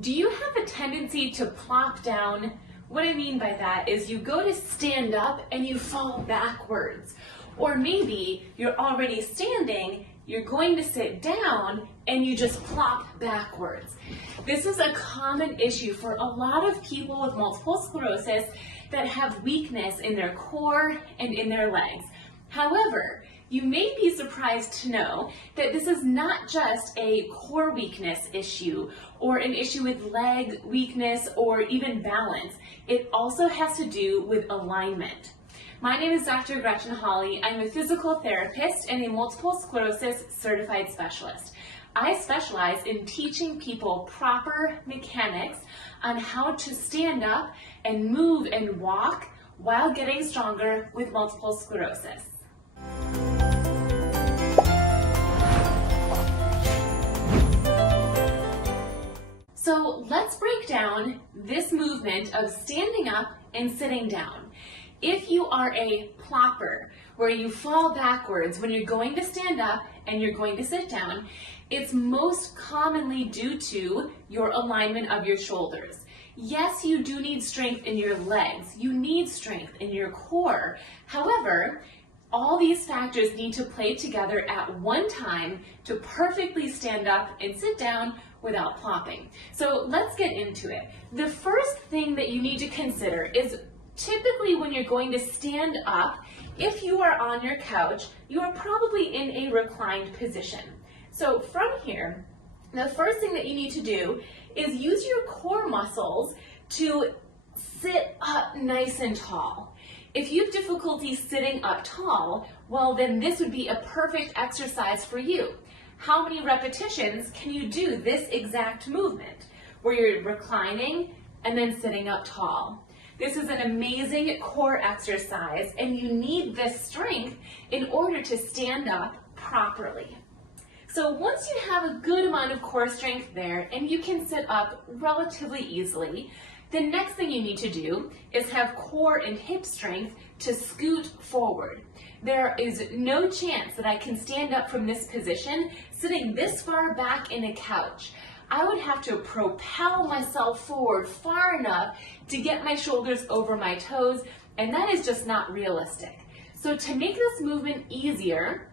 Do you have a tendency to plop down? What I mean by that is you go to stand up and you fall backwards. Or maybe you're already standing, you're going to sit down and you just plop backwards. This is a common issue for a lot of people with multiple sclerosis that have weakness in their core and in their legs. However, you may be surprised to know that this is not just a core weakness issue or an issue with leg weakness or even balance. It also has to do with alignment. My name is Dr. Gretchen Hawley. I'm a physical therapist and a multiple sclerosis certified specialist. I specialize in teaching people proper mechanics on how to stand up and move and walk while getting stronger with multiple sclerosis. So let's break down this movement of standing up and sitting down. If you are a plopper, where you fall backwards when you're going to stand up and you're going to sit down, it's most commonly due to your alignment of your shoulders. Yes, you do need strength in your legs. You need strength in your core. However, all these factors need to play together at one time to perfectly stand up and sit down without plopping. So let's get into it. The first thing that you need to consider is typically when you're going to stand up, if you are on your couch, you are probably in a reclined position. So from here, the first thing that you need to do is use your core muscles to sit up nice and tall. If you have difficulty sitting up tall, well then this would be a perfect exercise for you. How many repetitions can you do this exact movement where you're reclining and then sitting up tall? This is an amazing core exercise and you need this strength in order to stand up properly. So once you have a good amount of core strength there and you can sit up relatively easily, the next thing you need to do is have core and hip strength to scoot forward. There is no chance that I can stand up from this position sitting this far back in a couch. I would have to propel myself forward far enough to get my shoulders over my toes, and that is just not realistic. So to make this movement easier,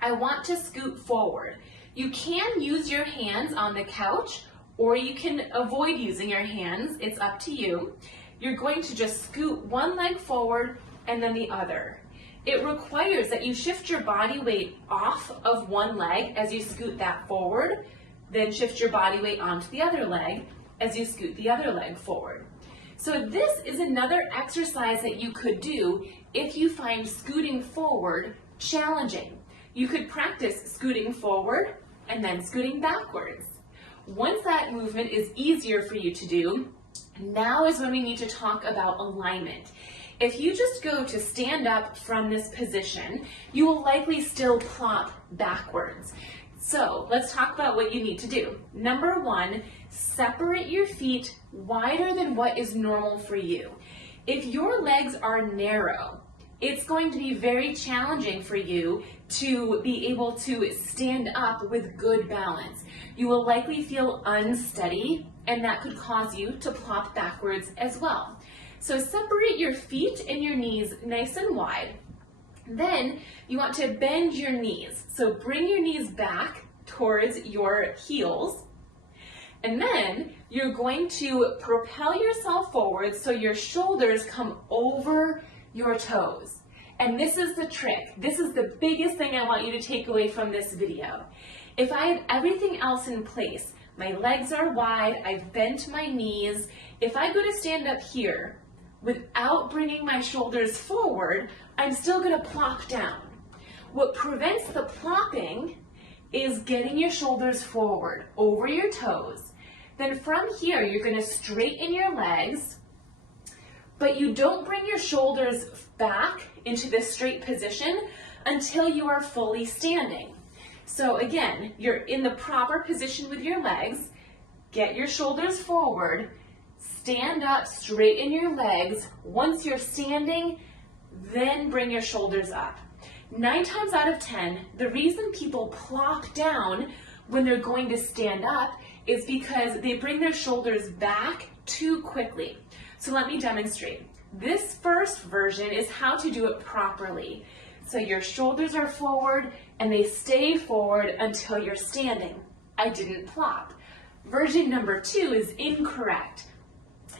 I want to scoot forward. You can use your hands on the couch, or you can avoid using your hands. It's up to you. You're going to just scoot one leg forward and then the other. It requires that you shift your body weight off of one leg as you scoot that forward, then shift your body weight onto the other leg as you scoot the other leg forward. So this is another exercise that you could do if you find scooting forward challenging. You could practice scooting forward and then scooting backwards. Once that movement is easier for you to do, now is when we need to talk about alignment. If you just go to stand up from this position, you will likely still plop backwards. So let's talk about what you need to do. Number one, separate your feet wider than what is normal for you. If your legs are narrow, it's going to be very challenging for you to be able to stand up with good balance. You will likely feel unsteady, and that could cause you to plop backwards as well. So separate your feet and your knees nice and wide. Then you want to bend your knees. So bring your knees back towards your heels. And then you're going to propel yourself forward so your shoulders come over your toes. And this is the trick. This is the biggest thing I want you to take away from this video. If I have everything else in place, my legs are wide, I've bent my knees, if I go to stand up here without bringing my shoulders forward, I'm still going to plop down. What prevents the plopping is getting your shoulders forward over your toes. Then from here, you're going to straighten your legs, but you don't bring your shoulders back into this straight position until you are fully standing. So again, you're in the proper position with your legs, get your shoulders forward, stand up, straighten your legs. Once you're standing, then bring your shoulders up. 9 times out of 10, the reason people plop down when they're going to stand up is because they bring their shoulders back too quickly. So let me demonstrate. This first version is how to do it properly. So your shoulders are forward and they stay forward until you're standing. I didn't plop. Version number 2 is incorrect.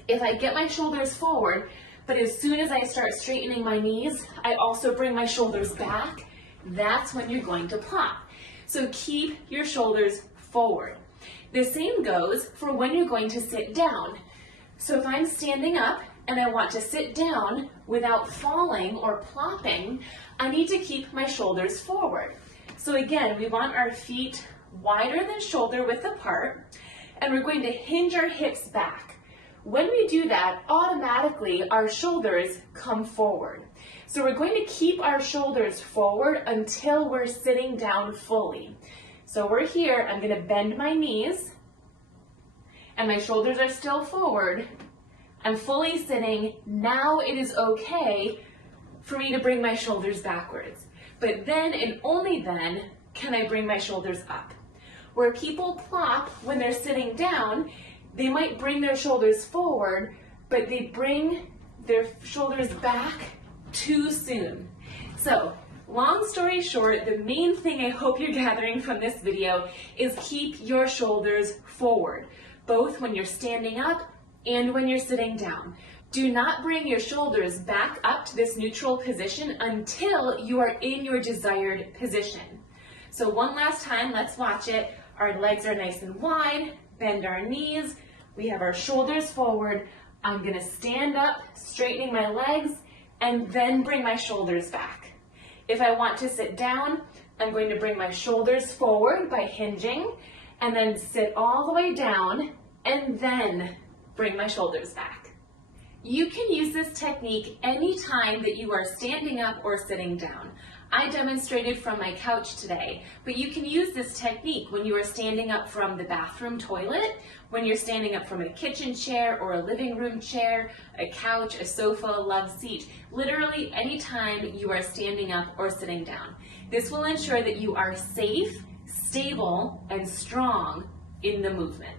If I get my shoulders forward, but as soon as I start straightening my knees, I also bring my shoulders back, that's when you're going to plop. So keep your shoulders forward. The same goes for when you're going to sit down. So if I'm standing up and I want to sit down without falling or plopping, I need to keep my shoulders forward. So again, we want our feet wider than shoulder width apart, and we're going to hinge our hips back. When we do that, automatically our shoulders come forward. So we're going to keep our shoulders forward until we're sitting down fully. So we're here, I'm going to bend my knees, and my shoulders are still forward. I'm fully sitting. Now it is okay for me to bring my shoulders backwards. But then and only then can I bring my shoulders up. Where people plop when they're sitting down, they might bring their shoulders forward, but they bring their shoulders back too soon. So, long story short, the main thing I hope you're gathering from this video is keep your shoulders forward, both when you're standing up and when you're sitting down. Do not bring your shoulders back up to this neutral position until you are in your desired position. So one last time, let's watch it. Our legs are nice and wide, bend our knees, we have our shoulders forward. I'm gonna stand up, straightening my legs, and then bring my shoulders back. If I want to sit down, I'm going to bring my shoulders forward by hinging, and then sit all the way down, and then bring my shoulders back. You can use this technique anytime that you are standing up or sitting down. I demonstrated from my couch today, but you can use this technique when you are standing up from the bathroom toilet, when you're standing up from a kitchen chair or a living room chair, a couch, a sofa, a love seat, literally anytime you are standing up or sitting down. This will ensure that you are safe, stable, and strong in the movement.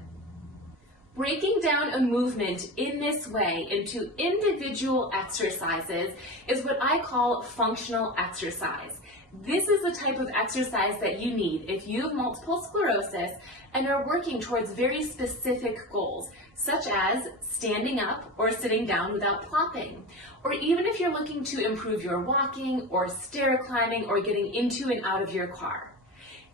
Breaking down a movement in this way into individual exercises is what I call functional exercise. This is the type of exercise that you need if you have multiple sclerosis and are working towards very specific goals, such as standing up or sitting down without plopping, or even if you're looking to improve your walking or stair climbing or getting into and out of your car.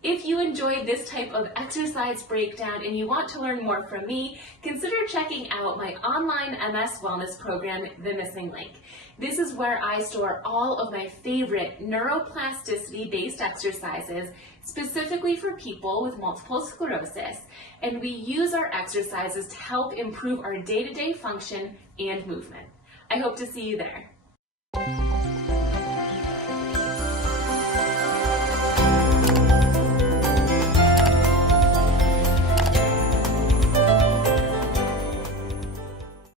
If you enjoyed this type of exercise breakdown and you want to learn more from me, consider checking out my online MS Wellness program, The Missing Link. This is where I store all of my favorite neuroplasticity-based exercises specifically for people with multiple sclerosis, and we use our exercises to help improve our day-to-day function and movement. I hope to see you there.